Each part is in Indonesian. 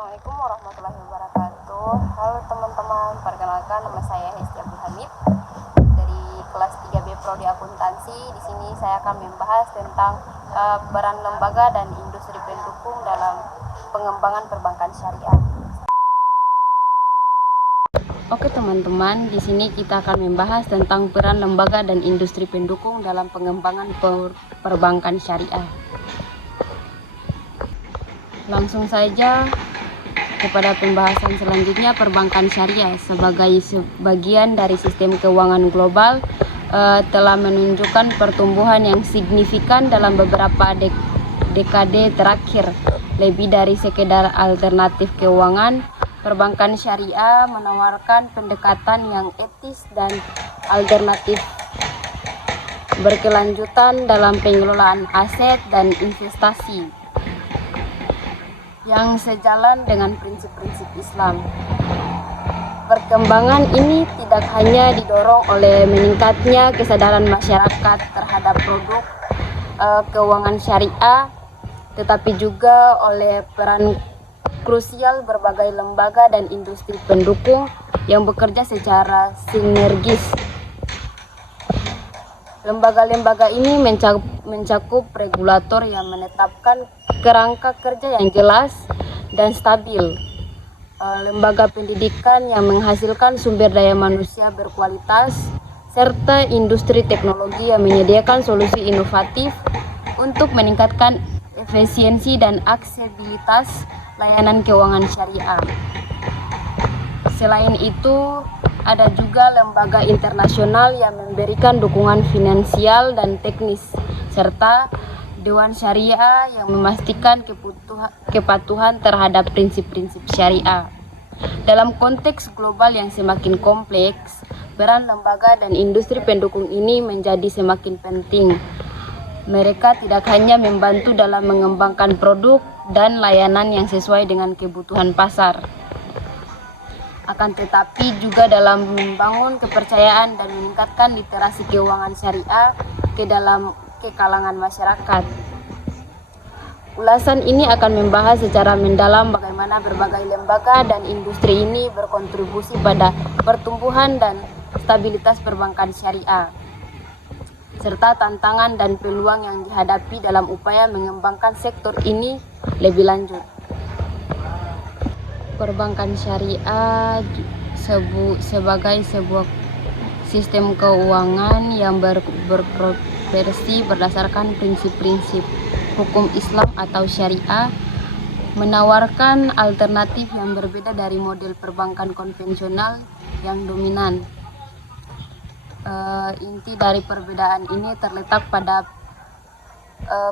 Assalamualaikum warahmatullahi wabarakatuh. Halo teman-teman, perkenalkan nama saya Hesti Abdul Hamid dari kelas 3B Prodi Akuntansi. Di sini saya akan membahas tentang peran lembaga dan industri pendukung dalam pengembangan perbankan syariah. Oke teman-teman, di sini kita akan membahas tentang peran lembaga dan industri pendukung dalam pengembangan perbankan syariah. Langsung saja kepada pembahasan selanjutnya. Perbankan syariah sebagai sebagian dari sistem keuangan global telah menunjukkan pertumbuhan yang signifikan dalam beberapa dekade terakhir. Lebih dari sekedar alternatif keuangan, perbankan syariah menawarkan pendekatan yang etis dan alternatif berkelanjutan dalam pengelolaan aset dan investasi yang sejalan dengan prinsip-prinsip Islam. Perkembangan ini tidak hanya didorong oleh meningkatnya kesadaran masyarakat terhadap produk keuangan syariah, tetapi juga oleh peran krusial berbagai lembaga dan industri pendukung yang bekerja secara sinergis. Lembaga-lembaga ini mencakup regulator yang menetapkan kerangka kerja yang jelas dan stabil, lembaga pendidikan yang menghasilkan sumber daya manusia berkualitas, serta industri teknologi yang menyediakan solusi inovatif untuk meningkatkan efisiensi dan aksesibilitas layanan keuangan syariah. Selain itu, ada juga lembaga internasional yang memberikan dukungan finansial dan teknis, serta Dewan Syariah yang memastikan kepatuhan terhadap prinsip-prinsip syariah. Dalam konteks global yang semakin kompleks, peran lembaga dan industri pendukung ini menjadi semakin penting. Mereka tidak hanya membantu dalam mengembangkan produk dan layanan yang sesuai dengan kebutuhan pasar, akan tetapi juga dalam membangun kepercayaan dan meningkatkan literasi keuangan syariah ke kalangan masyarakat. Ulasan ini akan membahas secara mendalam bagaimana berbagai lembaga dan industri ini berkontribusi pada pertumbuhan dan stabilitas perbankan syariah, serta tantangan dan peluang yang dihadapi dalam upaya mengembangkan sektor ini lebih lanjut. Perbankan syariah sebagai sebuah sistem keuangan yang beroperasi berdasarkan prinsip-prinsip hukum Islam atau syariah, menawarkan alternatif yang berbeda dari model perbankan konvensional yang dominan. Inti dari perbedaan ini terletak pada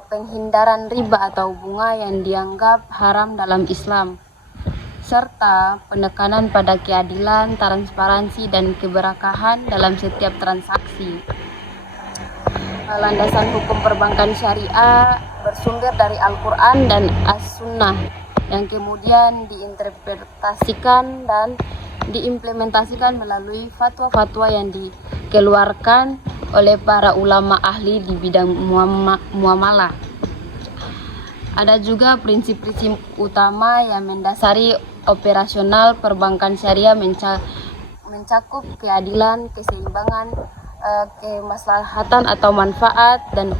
penghindaran riba atau bunga yang dianggap haram dalam Islam, serta penekanan pada keadilan, transparansi, dan keberkahan dalam setiap transaksi. Landasan hukum perbankan syariah bersumber dari Al-Quran dan As-Sunnah yang kemudian diinterpretasikan dan diimplementasikan melalui fatwa-fatwa yang dikeluarkan oleh para ulama ahli di bidang muamalah. Ada juga prinsip-prinsip utama yang mendasari operasional perbankan syariah mencakup keadilan, keseimbangan, kemaslahatan atau manfaat, dan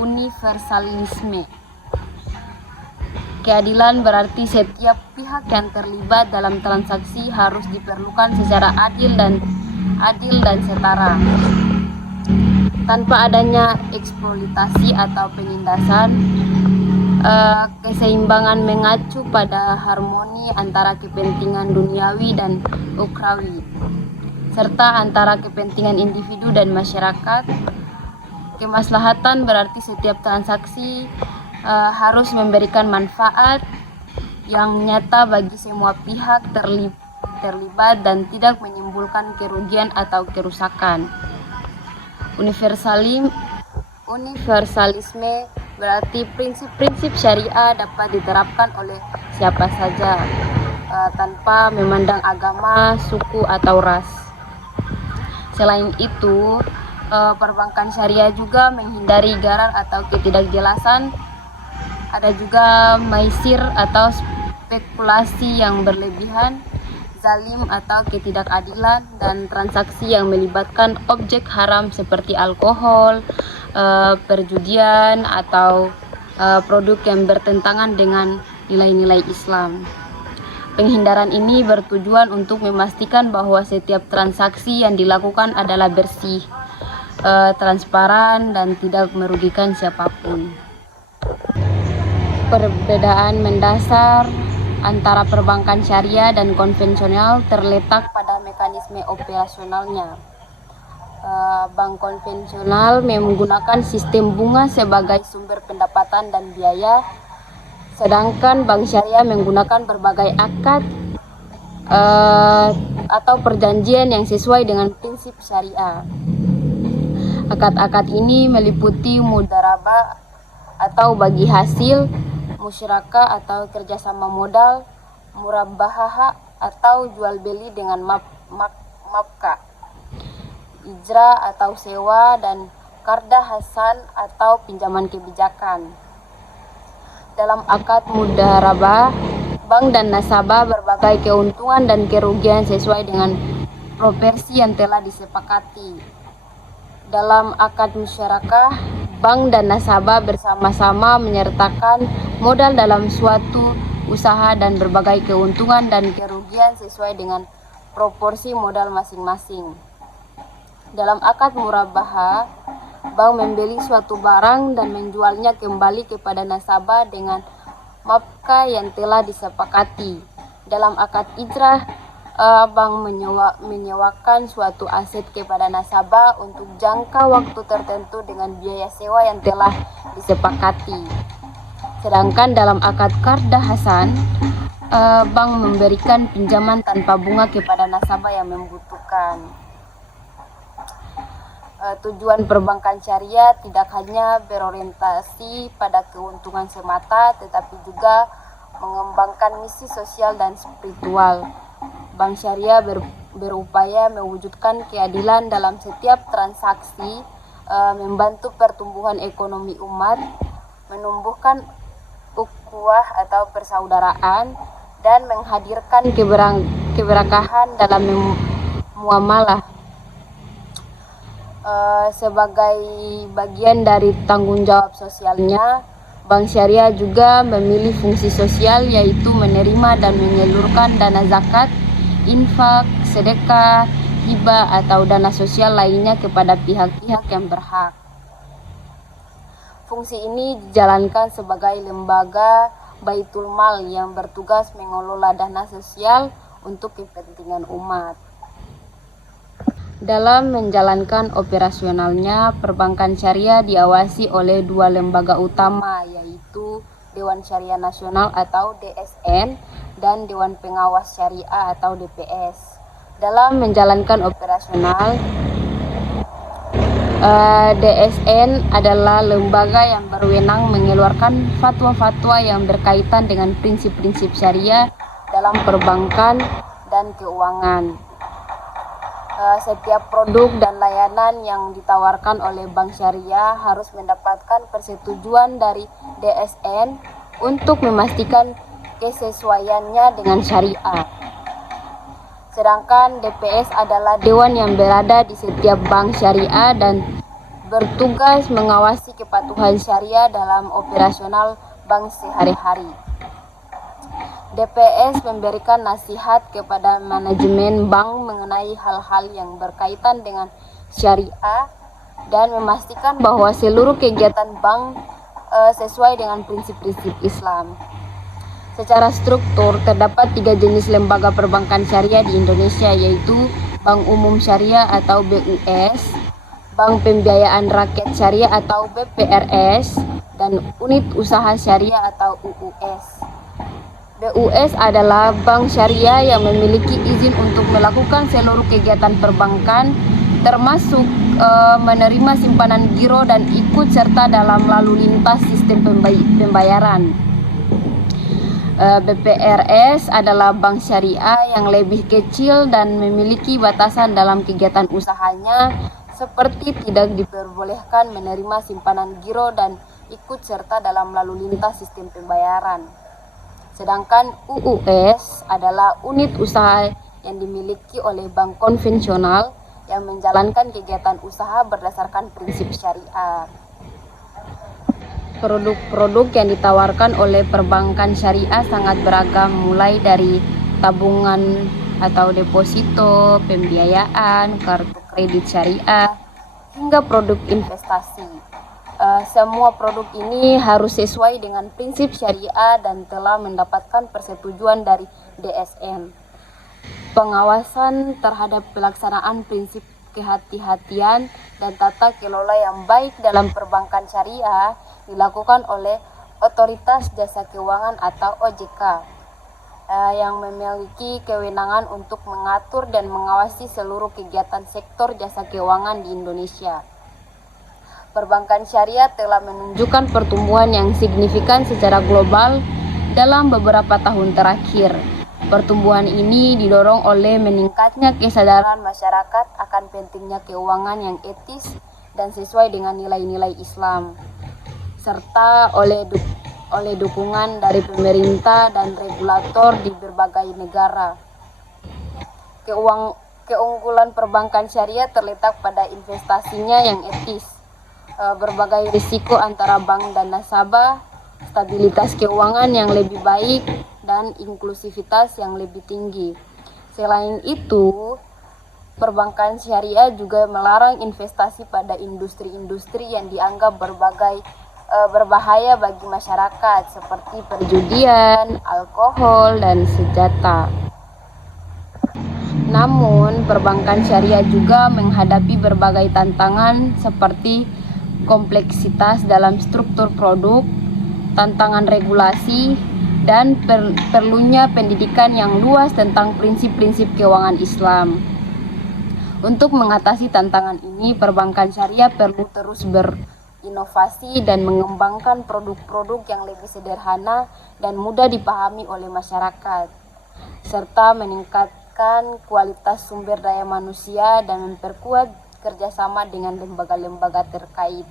universalisme. Keadilan berarti setiap pihak yang terlibat dalam transaksi harus diperlukan secara adil dan setara, tanpa adanya eksploitasi atau penindasan. Keseimbangan mengacu pada harmoni antara kepentingan duniawi dan ukhrawi, serta antara kepentingan individu dan masyarakat. Kemaslahatan berarti setiap transaksi harus memberikan manfaat yang nyata bagi semua pihak terlibat dan tidak menimbulkan kerugian atau kerusakan. Universalisme berarti prinsip-prinsip syariah dapat diterapkan oleh siapa saja tanpa memandang agama, suku, atau ras. Selain itu, perbankan syariah juga menghindari garar atau ketidakjelasan. Ada juga maisir atau spekulasi yang berlebihan, zalim atau ketidakadilan, dan transaksi yang melibatkan objek haram seperti alkohol, perjudian, atau produk yang bertentangan dengan nilai-nilai Islam. Penghindaran ini bertujuan untuk memastikan bahwa setiap transaksi yang dilakukan adalah bersih, transparan, dan tidak merugikan siapapun. Perbedaan mendasar antara perbankan syariah dan konvensional terletak pada mekanisme operasionalnya. Bank konvensional menggunakan sistem bunga sebagai sumber pendapatan dan biaya, sedangkan bank syariah menggunakan berbagai akad atau perjanjian yang sesuai dengan prinsip syariah. Akad-akad ini meliputi mudharabah atau bagi hasil, musyarakah atau kerjasama modal, murabahah atau jual beli dengan mapka, ijra atau sewa, dan qardah hasan atau pinjaman kebijakan. Dalam akad mudharabah, bank dan nasabah berbagai keuntungan dan kerugian sesuai dengan proporsi yang telah disepakati. Dalam akad musyarakah, bank dan nasabah bersama-sama menyertakan modal dalam suatu usaha dan berbagai keuntungan dan kerugian sesuai dengan proporsi modal masing-masing. Dalam akad murabahah, bank membeli suatu barang dan menjualnya kembali kepada nasabah dengan mapka yang telah disepakati. Dalam akad ijrah, bank menyewakan suatu aset kepada nasabah untuk jangka waktu tertentu dengan biaya sewa yang telah disepakati. Sedangkan dalam akad qardah hasan, bank memberikan pinjaman tanpa bunga kepada nasabah yang membutuhkan. Tujuan perbankan syariah tidak hanya berorientasi pada keuntungan semata, tetapi juga mengembangkan misi sosial dan spiritual. Bank syariah berupaya mewujudkan keadilan dalam setiap transaksi, membantu pertumbuhan ekonomi umat, menumbuhkan ukhuwah atau persaudaraan, dan menghadirkan keberkahan dalam muamalah. Sebagai bagian dari tanggung jawab sosialnya, bank syariah juga memiliki fungsi sosial, yaitu menerima dan menyalurkan dana zakat, infak, sedekah, hibah, atau dana sosial lainnya kepada pihak-pihak yang berhak. Fungsi ini dijalankan sebagai lembaga Baitul Mal yang bertugas mengelola dana sosial untuk kepentingan umat. Dalam menjalankan operasionalnya, perbankan syariah diawasi oleh dua lembaga utama, yaitu Dewan Syariah Nasional atau DSN dan Dewan Pengawas Syariah atau DPS. Dalam menjalankan operasional, DSN adalah lembaga yang berwenang mengeluarkan fatwa-fatwa yang berkaitan dengan prinsip-prinsip syariah dalam perbankan dan keuangan. Setiap produk dan layanan yang ditawarkan oleh bank syariah harus mendapatkan persetujuan dari DSN untuk memastikan kesesuaiannya dengan syariah. Sedangkan DPS adalah dewan yang berada di setiap bank syariah dan bertugas mengawasi kepatuhan syariah dalam operasional bank sehari-hari. DPS memberikan nasihat kepada manajemen bank mengenai hal-hal yang berkaitan dengan syariah dan memastikan bahwa seluruh kegiatan bank sesuai dengan prinsip-prinsip Islam. Secara struktur, terdapat 3 jenis lembaga perbankan syariah di Indonesia, yaitu Bank Umum Syariah atau BUS, Bank Pembiayaan Rakyat Syariah atau BPRS, dan Unit Usaha Syariah atau UUS. BUS adalah bank syariah yang memiliki izin untuk melakukan seluruh kegiatan perbankan, termasuk menerima simpanan giro dan ikut serta dalam lalu lintas sistem pembayaran. BPRS adalah bank syariah yang lebih kecil dan memiliki batasan dalam kegiatan usahanya, seperti tidak diperbolehkan menerima simpanan giro dan ikut serta dalam lalu lintas sistem pembayaran. Sedangkan UUS adalah unit usaha yang dimiliki oleh bank konvensional yang menjalankan kegiatan usaha berdasarkan prinsip syariah. Produk-produk yang ditawarkan oleh perbankan syariah sangat beragam, mulai dari tabungan atau deposito, pembiayaan, kartu kredit syariah, hingga produk investasi. Semua produk ini harus sesuai dengan prinsip syariah dan telah mendapatkan persetujuan dari DSN. Pengawasan terhadap pelaksanaan prinsip kehati-hatian dan tata kelola yang baik dalam perbankan syariah dilakukan oleh Otoritas Jasa Keuangan atau OJK yang memiliki kewenangan untuk mengatur dan mengawasi seluruh kegiatan sektor jasa keuangan di Indonesia. Perbankan syariah telah menunjukkan pertumbuhan yang signifikan secara global dalam beberapa tahun terakhir. Pertumbuhan ini didorong oleh meningkatnya kesadaran masyarakat akan pentingnya keuangan yang etis dan sesuai dengan nilai-nilai Islam, serta oleh dukungan dari pemerintah dan regulator di berbagai negara. Keunggulan perbankan syariah terletak pada investasinya yang etis, berbagai risiko antara bank dan nasabah, stabilitas keuangan yang lebih baik, dan inklusivitas yang lebih tinggi. Selain itu, perbankan syariah juga melarang investasi pada industri-industri yang dianggap berbahaya bagi masyarakat seperti perjudian, alkohol, dan senjata. Namun, perbankan syariah juga menghadapi berbagai tantangan seperti kompleksitas dalam struktur produk, tantangan regulasi, dan perlunya pendidikan yang luas tentang prinsip-prinsip keuangan Islam. Untuk mengatasi tantangan ini, perbankan syariah perlu terus berinovasi dan mengembangkan produk-produk yang lebih sederhana dan mudah dipahami oleh masyarakat, serta meningkatkan kualitas sumber daya manusia dan memperkuat kerjasama dengan lembaga-lembaga terkait.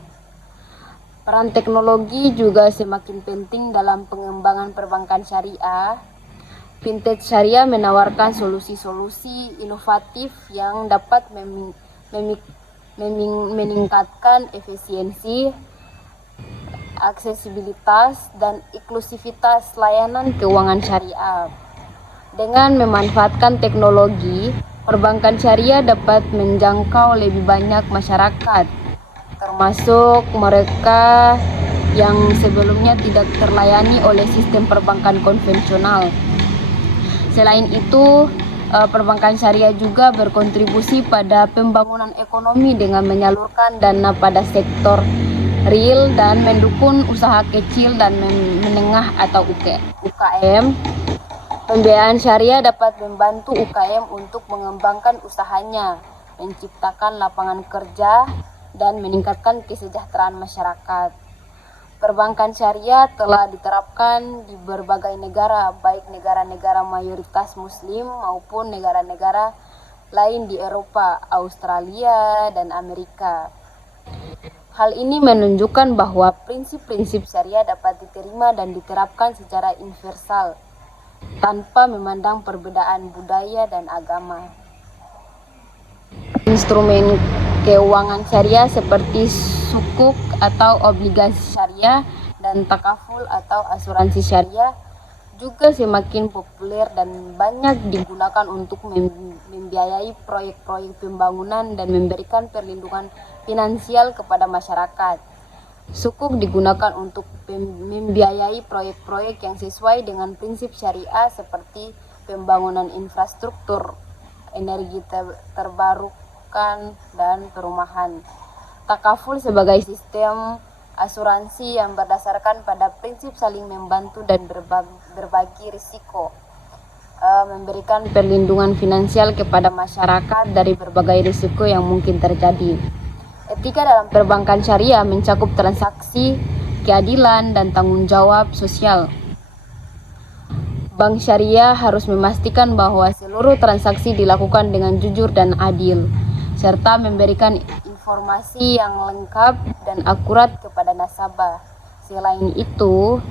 Peran teknologi juga semakin penting dalam pengembangan perbankan syariah. Fintech syariah menawarkan solusi-solusi inovatif yang dapat meningkatkan efisiensi, aksesibilitas, dan inklusivitas layanan keuangan syariah. Dengan memanfaatkan teknologi, perbankan syariah dapat menjangkau lebih banyak masyarakat, termasuk mereka yang sebelumnya tidak terlayani oleh sistem perbankan konvensional. Selain itu, perbankan syariah juga berkontribusi pada pembangunan ekonomi dengan menyalurkan dana pada sektor real dan mendukung usaha kecil dan menengah atau UKM. Pembiayaan syariah dapat membantu UKM untuk mengembangkan usahanya, menciptakan lapangan kerja, dan meningkatkan kesejahteraan masyarakat. Perbankan syariah telah diterapkan di berbagai negara, baik negara-negara mayoritas muslim maupun negara-negara lain di Eropa, Australia, dan Amerika. Hal ini menunjukkan bahwa prinsip-prinsip syariah dapat diterima dan diterapkan secara universal, tanpa memandang perbedaan budaya dan agama. Instrumen keuangan syariah seperti sukuk atau obligasi syariah dan takaful atau asuransi syariah juga semakin populer dan banyak digunakan untuk membiayai proyek-proyek pembangunan dan memberikan perlindungan finansial kepada masyarakat. Sukuk digunakan untuk membiayai proyek-proyek yang sesuai dengan prinsip syariah seperti pembangunan infrastruktur, energi terbarukan, dan perumahan. Takaful sebagai sistem asuransi yang berdasarkan pada prinsip saling membantu dan berbagi risiko, memberikan perlindungan finansial kepada masyarakat dari berbagai risiko yang mungkin terjadi. Etika dalam perbankan syariah mencakup transaksi, keadilan, dan tanggung jawab sosial. Bank syariah harus memastikan bahwa seluruh transaksi dilakukan dengan jujur dan adil, serta memberikan informasi yang lengkap dan akurat kepada nasabah. Selain itu,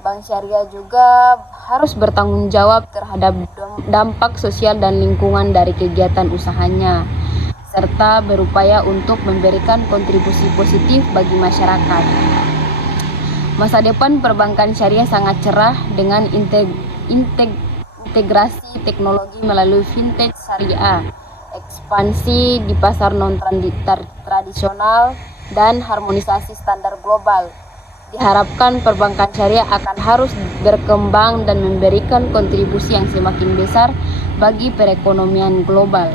Bank syariah juga harus bertanggung jawab terhadap dampak sosial dan lingkungan dari kegiatan usahanya, serta berupaya untuk memberikan kontribusi positif bagi masyarakat. Masa depan perbankan syariah sangat cerah dengan integrasi teknologi melalui fintech syariah, ekspansi di pasar non-tradisional, dan harmonisasi standar global. Diharapkan perbankan syariah akan harus berkembang dan memberikan kontribusi yang semakin besar bagi perekonomian global.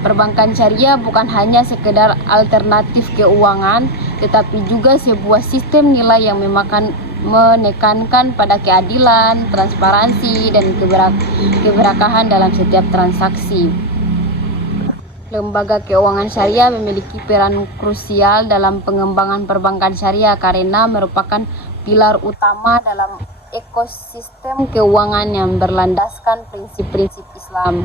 Perbankan syariah bukan hanya sekedar alternatif keuangan, tetapi juga sebuah sistem nilai yang menekankan pada keadilan, transparansi, dan keberkahan dalam setiap transaksi. Lembaga keuangan syariah memiliki peran krusial dalam pengembangan perbankan syariah karena merupakan pilar utama dalam ekosistem keuangan yang berlandaskan prinsip-prinsip Islam.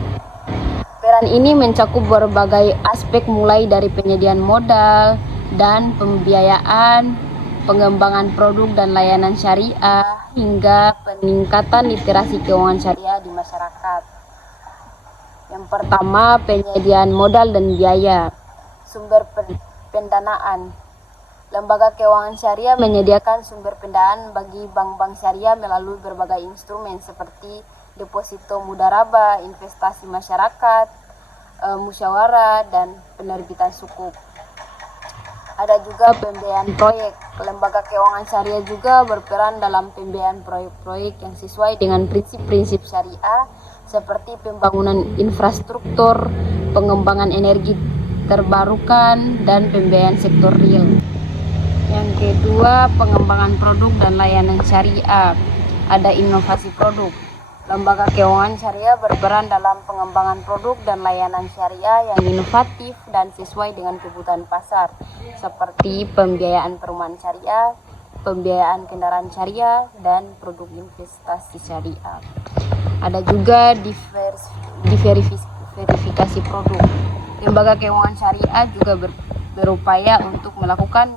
Peran ini mencakup berbagai aspek mulai dari penyediaan modal dan pembiayaan, pengembangan produk dan layanan syariah, hingga peningkatan literasi keuangan syariah di masyarakat. Yang pertama, penyediaan modal dan biaya. Sumber pendanaan. Lembaga keuangan syariah menyediakan sumber pendanaan bagi bank-bank syariah melalui berbagai instrumen seperti deposito mudharabah, investasi masyarakat, musyawarah, dan penerbitan sukuk. Ada juga pembiayaan proyek. Lembaga keuangan syariah juga berperan dalam pembiayaan proyek-proyek yang sesuai dengan prinsip-prinsip syariah seperti pembangunan infrastruktur, pengembangan energi terbarukan, dan pembiayaan sektor real. Yang kedua, pengembangan produk dan layanan syariah. Ada inovasi produk. Lembaga keuangan syariah berperan dalam pengembangan produk dan layanan syariah yang inovatif dan sesuai dengan kebutuhan pasar, seperti pembiayaan perumahan syariah, pembiayaan kendaraan syariah, dan produk investasi syariah. Ada juga verifikasi produk. Lembaga keuangan syariah juga berupaya untuk melakukan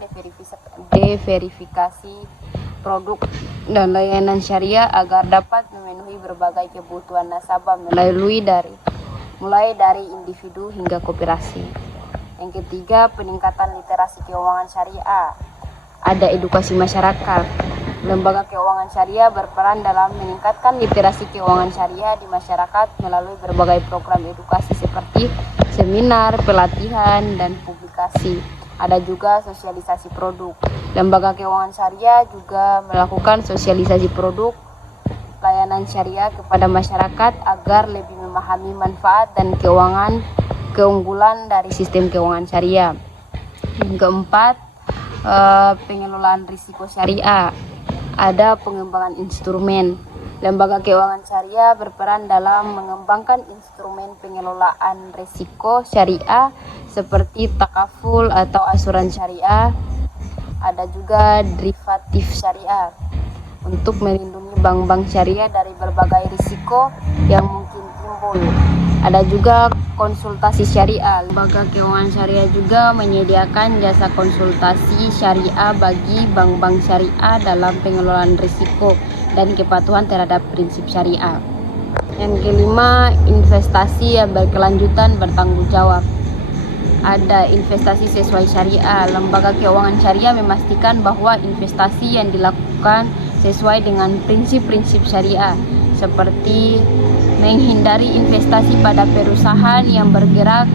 deverifikasi produk dan layanan syariah agar dapat memenuhi berbagai kebutuhan nasabah mulai dari individu hingga koperasi. Yang ketiga, peningkatan literasi keuangan syariah. Ada edukasi masyarakat. Lembaga keuangan syariah berperan dalam meningkatkan literasi keuangan syariah di masyarakat melalui berbagai program edukasi seperti seminar, pelatihan, dan publikasi. Ada juga sosialisasi produk. Lembaga keuangan syariah juga melakukan sosialisasi produk layanan syariah kepada masyarakat agar lebih memahami manfaat dan keunggulan dari sistem keuangan syariah. Yang keempat, pengelolaan risiko syariah. Ada pengembangan instrumen. Lembaga keuangan syariah berperan dalam mengembangkan instrumen pengelolaan risiko syariah seperti takaful atau asuransi syariah. Ada juga derivatif syariah untuk melindungi bank-bank syariah dari berbagai risiko yang mungkin timbul. Ada juga konsultasi syariah. Lembaga keuangan syariah juga menyediakan jasa konsultasi syariah bagi bank-bank syariah dalam pengelolaan risiko dan kepatuhan terhadap prinsip syariah. Yang kelima, investasi yang berkelanjutan bertanggung jawab. Ada investasi sesuai syariah. Lembaga keuangan syariah memastikan bahwa investasi yang dilakukan sesuai dengan prinsip-prinsip syariah, seperti menghindari investasi pada perusahaan yang bergerak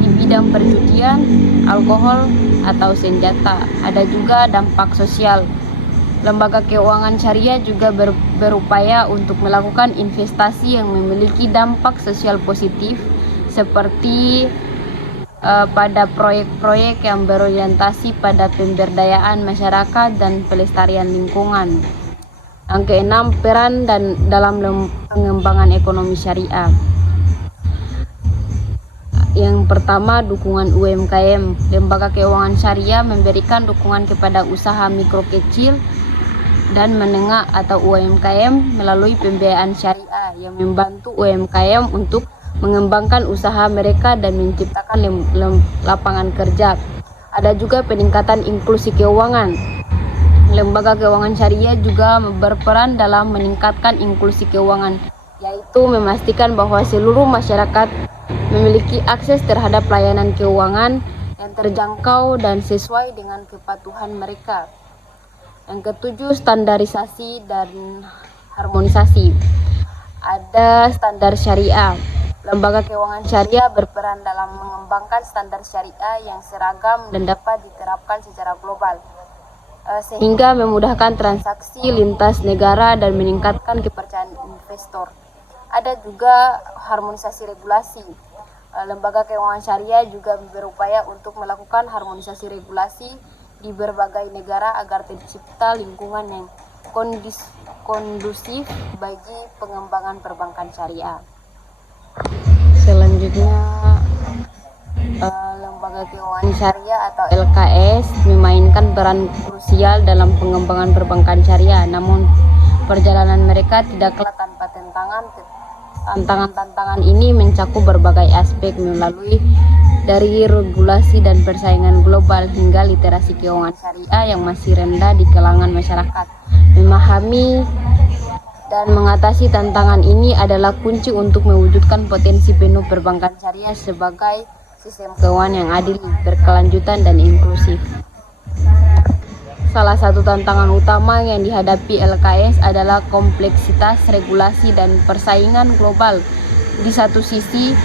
di bidang perjudian, alkohol, atau senjata. Ada juga dampak sosial. Lembaga keuangan syariah juga berupaya untuk melakukan investasi yang memiliki dampak sosial positif, seperti pada proyek-proyek yang berorientasi pada pemberdayaan masyarakat dan pelestarian lingkungan. Yang keenam, peran dalam pengembangan ekonomi syariah. Yang pertama, dukungan UMKM. Lembaga keuangan syariah memberikan dukungan kepada usaha mikro kecil dan menengah atau UMKM melalui pembiayaan syariah yang membantu UMKM untuk mengembangkan usaha mereka dan menciptakan lapangan kerja. Ada juga peningkatan inklusi keuangan. lembaga keuangan syariah juga berperan dalam meningkatkan inklusi keuangan, yaitu memastikan bahwa seluruh masyarakat memiliki akses terhadap layanan keuangan yang terjangkau dan sesuai dengan kepatuhan mereka. Yang ketujuh, standarisasi dan harmonisasi. Ada standar syariah. Lembaga keuangan syariah berperan dalam mengembangkan standar syariah yang seragam dan dapat diterapkan secara global, sehingga memudahkan transaksi lintas negara dan meningkatkan kepercayaan investor. Ada juga harmonisasi regulasi. Lembaga keuangan syariah juga berupaya untuk melakukan harmonisasi regulasi di berbagai negara agar tercipta lingkungan yang kondusif bagi pengembangan perbankan syariah. Selanjutnya, lembaga keuangan syariah atau LKS memainkan peran krusial dalam pengembangan perbankan syariah. Namun, perjalanan mereka tidaklah tanpa tantangan. Tantangan-tantangan ini mencakup berbagai aspek, melalui dari regulasi dan persaingan global hingga literasi keuangan syariah yang masih rendah di kalangan masyarakat. Memahami dan mengatasi tantangan ini adalah kunci untuk mewujudkan potensi penuh perbankan syariah sebagai sistem keuangan yang adil, berkelanjutan, dan inklusif. Salah satu tantangan utama yang dihadapi LKS adalah kompleksitas regulasi dan persaingan global. Di satu sisi,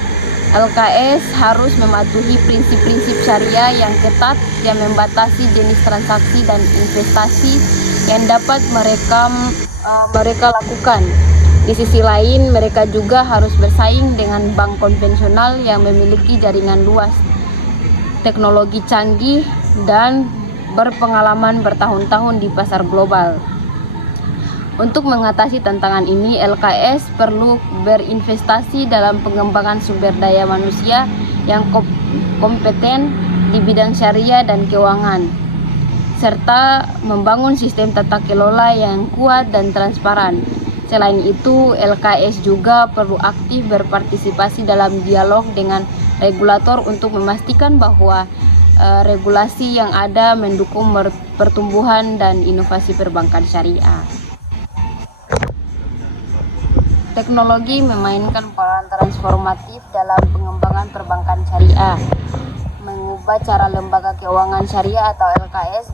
LKS harus mematuhi prinsip-prinsip syariah yang ketat yang membatasi jenis transaksi dan investasi yang dapat mereka lakukan. Di sisi lain, mereka juga harus bersaing dengan bank konvensional yang memiliki jaringan luas, teknologi canggih, dan berpengalaman bertahun-tahun di pasar global. Untuk mengatasi tantangan ini, LKS perlu berinvestasi dalam pengembangan sumber daya manusia yang kompeten di bidang syariah dan keuangan, serta membangun sistem tata kelola yang kuat dan transparan. Selain itu, LKS juga perlu aktif berpartisipasi dalam dialog dengan regulator untuk memastikan bahwa regulasi yang ada mendukung pertumbuhan dan inovasi perbankan syariah. Teknologi memainkan peran transformatif dalam pengembangan perbankan syariah, mengubah cara lembaga keuangan syariah atau LKS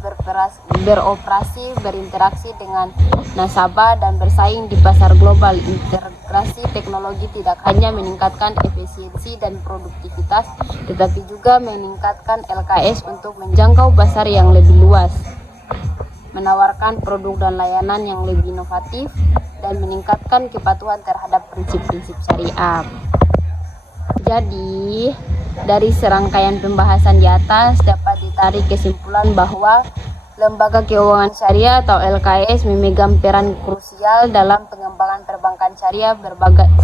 beroperasi, berinteraksi dengan nasabah, dan bersaing di pasar global. Integrasi teknologi tidak hanya meningkatkan efisiensi dan produktivitas, tetapi juga meningkatkan LKS untuk menjangkau pasar yang lebih luas, menawarkan produk dan layanan yang lebih inovatif, dan meningkatkan kepatuhan terhadap prinsip-prinsip syariah. Jadi, dari serangkaian pembahasan di atas dapat ditarik kesimpulan bahwa lembaga keuangan syariah atau LKS memegang peran krusial dalam pengembangan perbankan syariah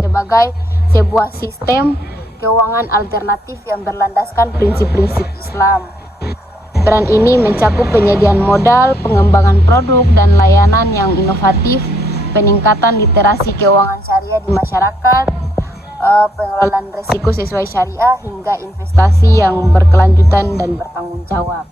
sebagai sebuah sistem keuangan alternatif yang berlandaskan prinsip-prinsip Islam. Peran ini mencakup penyediaan modal, pengembangan produk dan layanan yang inovatif, peningkatan literasi keuangan syariah di masyarakat, pengelolaan risiko sesuai syariah, hingga investasi yang berkelanjutan dan bertanggung jawab.